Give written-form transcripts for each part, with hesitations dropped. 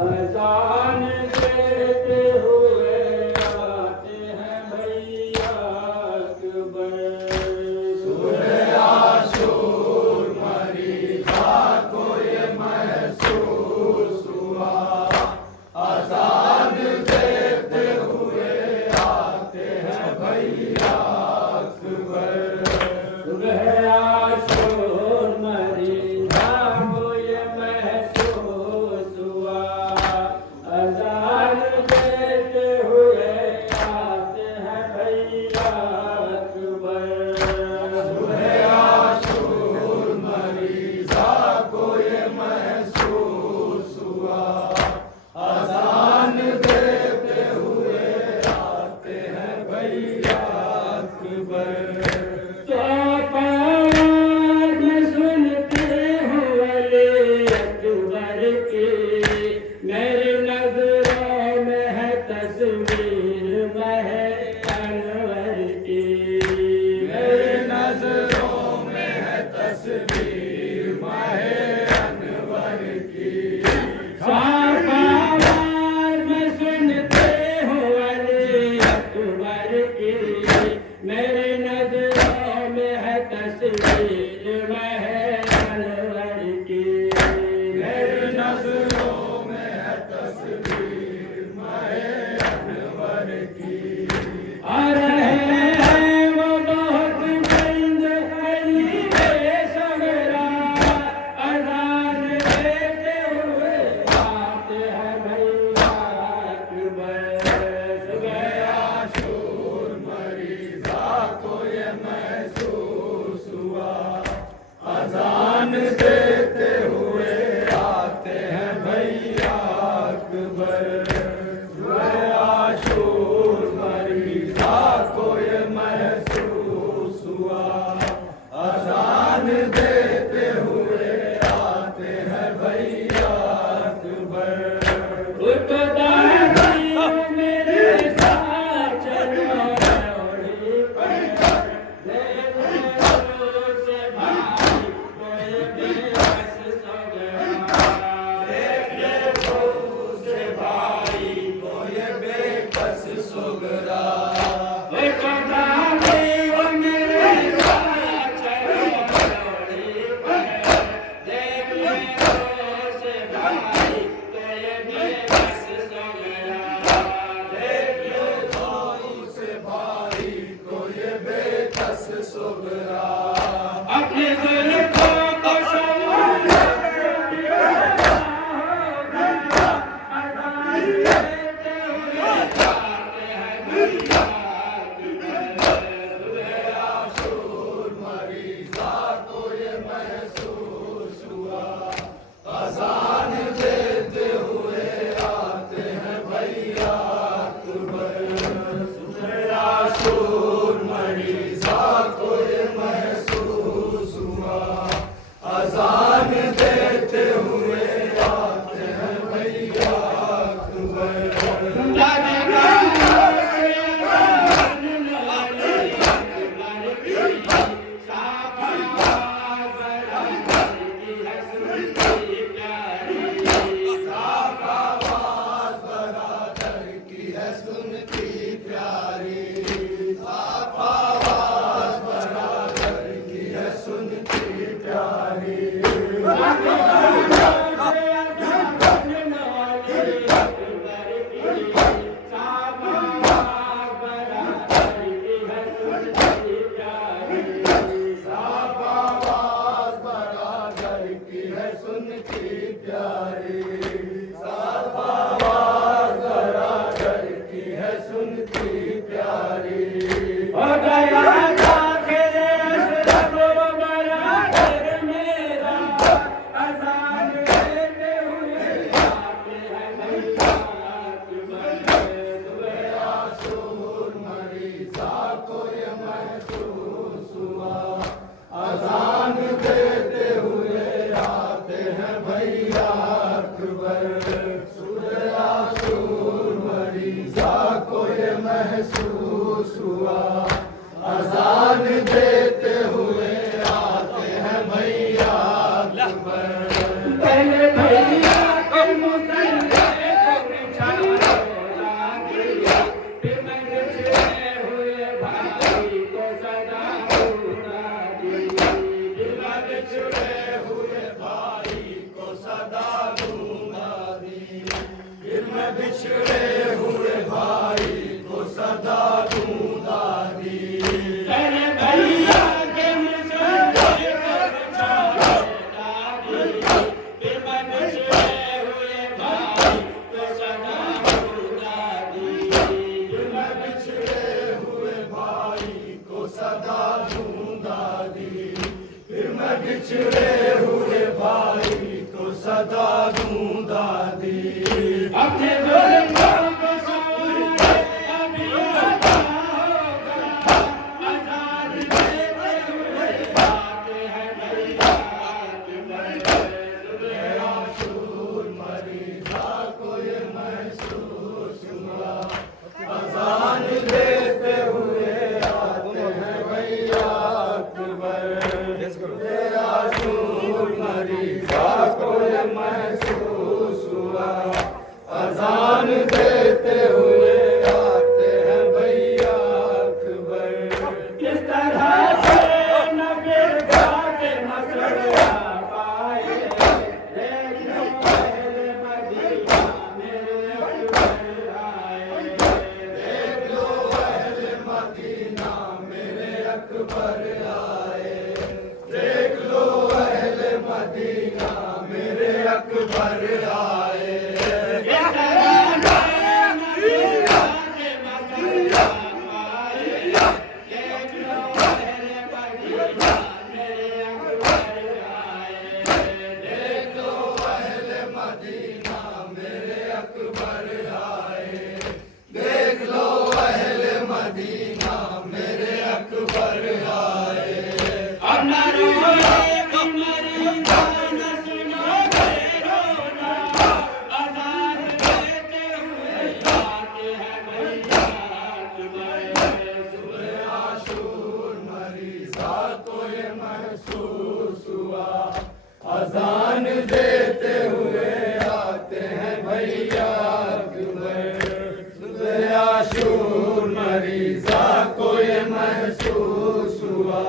अजान देते हुए आते हैं भैया अकबर। सूरह आशूर मरीज़ा को ये महसूस हुआ, अजान देते हुए आते हैं भैया अकबर। सूरह आशूर मरीज़ा को ये महसूस हुआ, अजान देते हुए आते हैं भैया अकबर। सूरह आशूर मरीज़ा को ये महसूस हुआ, अजान देते हुए आते हैं भैया अकबर। दोपहर में सुनती हूँ वली अकबर की, मेरी नजरों में है तस्वीर महे अनवर की। मेरी नजरों में है तस्वीर माहे अनवर की। दोपहर में सुनती हूँ वली अकबर की, मेरी नजरों में है तस्वीर महे अनवर की। मेरी नजरों में है तस्वीर माहे अनवर की। आ रहे हैं वो बहुत बुलंद अली बेसगरा, अज़ान देते हुए आते हैं भैया अकबर। सूरह आशूर मरीज़ा को ये महसूस हुआ, अजान देते हुए आते हैं भैया अकबर। सूरह आशूर मरीज़ा को ये महसूस हुआ, अजान देते हुए आते हैं भैया अकबर। उतदारी मेरे साथ चलो दौड़ी पर, देवों से भाई कोई बेबस सो गया। से भाई को ये बेकस सुगरा। उतदारी मेरे साथ चलो दौड़ी पर, देवों से भाई कोई बेबस सो गया। से भाई को ये बेकस सुगरा। अपने जुल्फों को संभाल देते हुए आते हैं भैया अकबर। आशूर मरीज़ा को ये महसूस हुआ, अजान देते हुए आते हैं भैया अकबर। सूरह आशूर मरीज़ा को ये महसूस हुआ, अजान देते हुए आते हैं भैया अकबर। बरादर की है सुनती प्यारी, साफ आवाज़ बरादर की है सुनती प्यारी। साफ आवाज़ बरादर की है सुनती प्यारी। साफ आवाज़ बरादर की है सुनती प्यारी। हो गया दाखिल सब बराबर मेरा, अज़ान देते हुए आते हैं भैया अकबर। सूरह आशूर मरीज़ा को ये महसूस हुआ, अजान देते हुए आते हैं भैया अकबर। सूरह आशूर मरीज़ा को ये महसूस हुआ, अजान देते हुए आते हैं भैया अकबर। भैया बिछड़े हुए भाई को सदा दूंगा दी। तेरे भैया के मुझे बचाए दादी, फिर मैं बिछड़े हुए भाई को सदा दूंगा दी। फिर मैं बिछड़े हुए भाई को सदा दूंगा दी। फिर मैं बिछड़े हुए भाई को सदा दूंगा दी। अपने बुजुर्गों को सवारे अभी आता होगा, आजाद देते हुए आते हैं भैया मेरा शूर मरीजा को ये महसूस हुआ, अजान देते हुए आते हैं भैया अकबर। मेरा शूर मरीजा को ये महसूस हुआ, अजान देते हुए आते हैं भैया अकबर। इस तरह से न फिर जाके मसला पाए, देख लो पहले मदीना मेरे अकबर आए। देख लो अहले मदीना मेरे अकबर आए। देख लो अहले मदीना मेरे अकबर आए। इस तरह से न फिर जाके मसला पाए, देख लो पहले मदीना मेरे अकबर आए। देख लो अहले मदीना मेरे अकबर आए। देख लो अहले मदीना मेरे अकबर आए। अब न रोए मरीजा न सुनोगे रोना, अजान देते हुए आते हैं भैया अकबर। आशूर मरीजा को ये महसूस हुआ, अजान देते हुए आते हैं भैया अकबर। आशूर मरीजा को ये महसूस हुआ,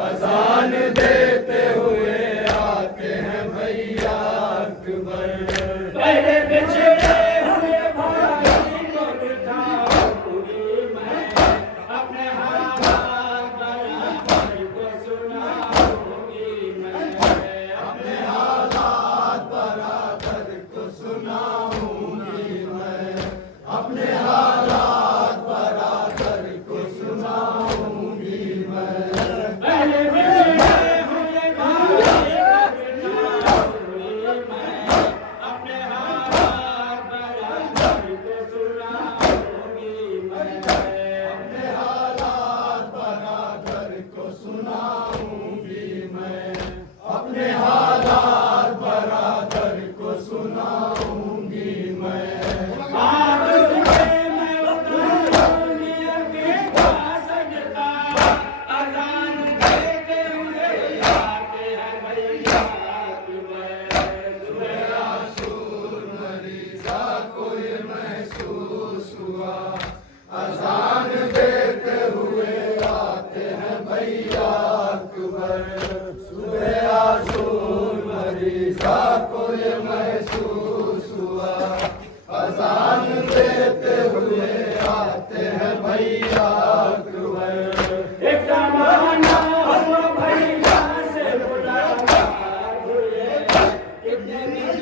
अजान देते हुए आते हैं भैया अकबर। पहले बिछड़े हुए भाई को बिठाऊंगी मैं, अपने हालात बराबर को सुनाऊंगी मैं। अपने हालात बराबर को सुनाऊंगी मैं। अपने हालात बराबर को सुनाऊंगी मैं। पहले बिछड़े हुए भाई को बिठाऊंगी मैं, अपने हालात बराबर को सुनाऊंगी मैं। अपने हालात बराबर को सुनाऊंगी मैं। अपने हालात बराबर को सुनाऊंगी मैं। आज से मैं उठाऊंगी अकेला सजदा, अजान देते हुए आते हैं भैया अकबर। आशूर मरीजा को ये महसूस हुआ, अजान देते हुए आते हैं भैया अकबर। सुबह आशूर मरीजा को ये महसूस हुआ, अजान देते हुए आते हैं भैया अकबर। एक जमाना हुआ भैया से मुलाकात हुए, कितने दिन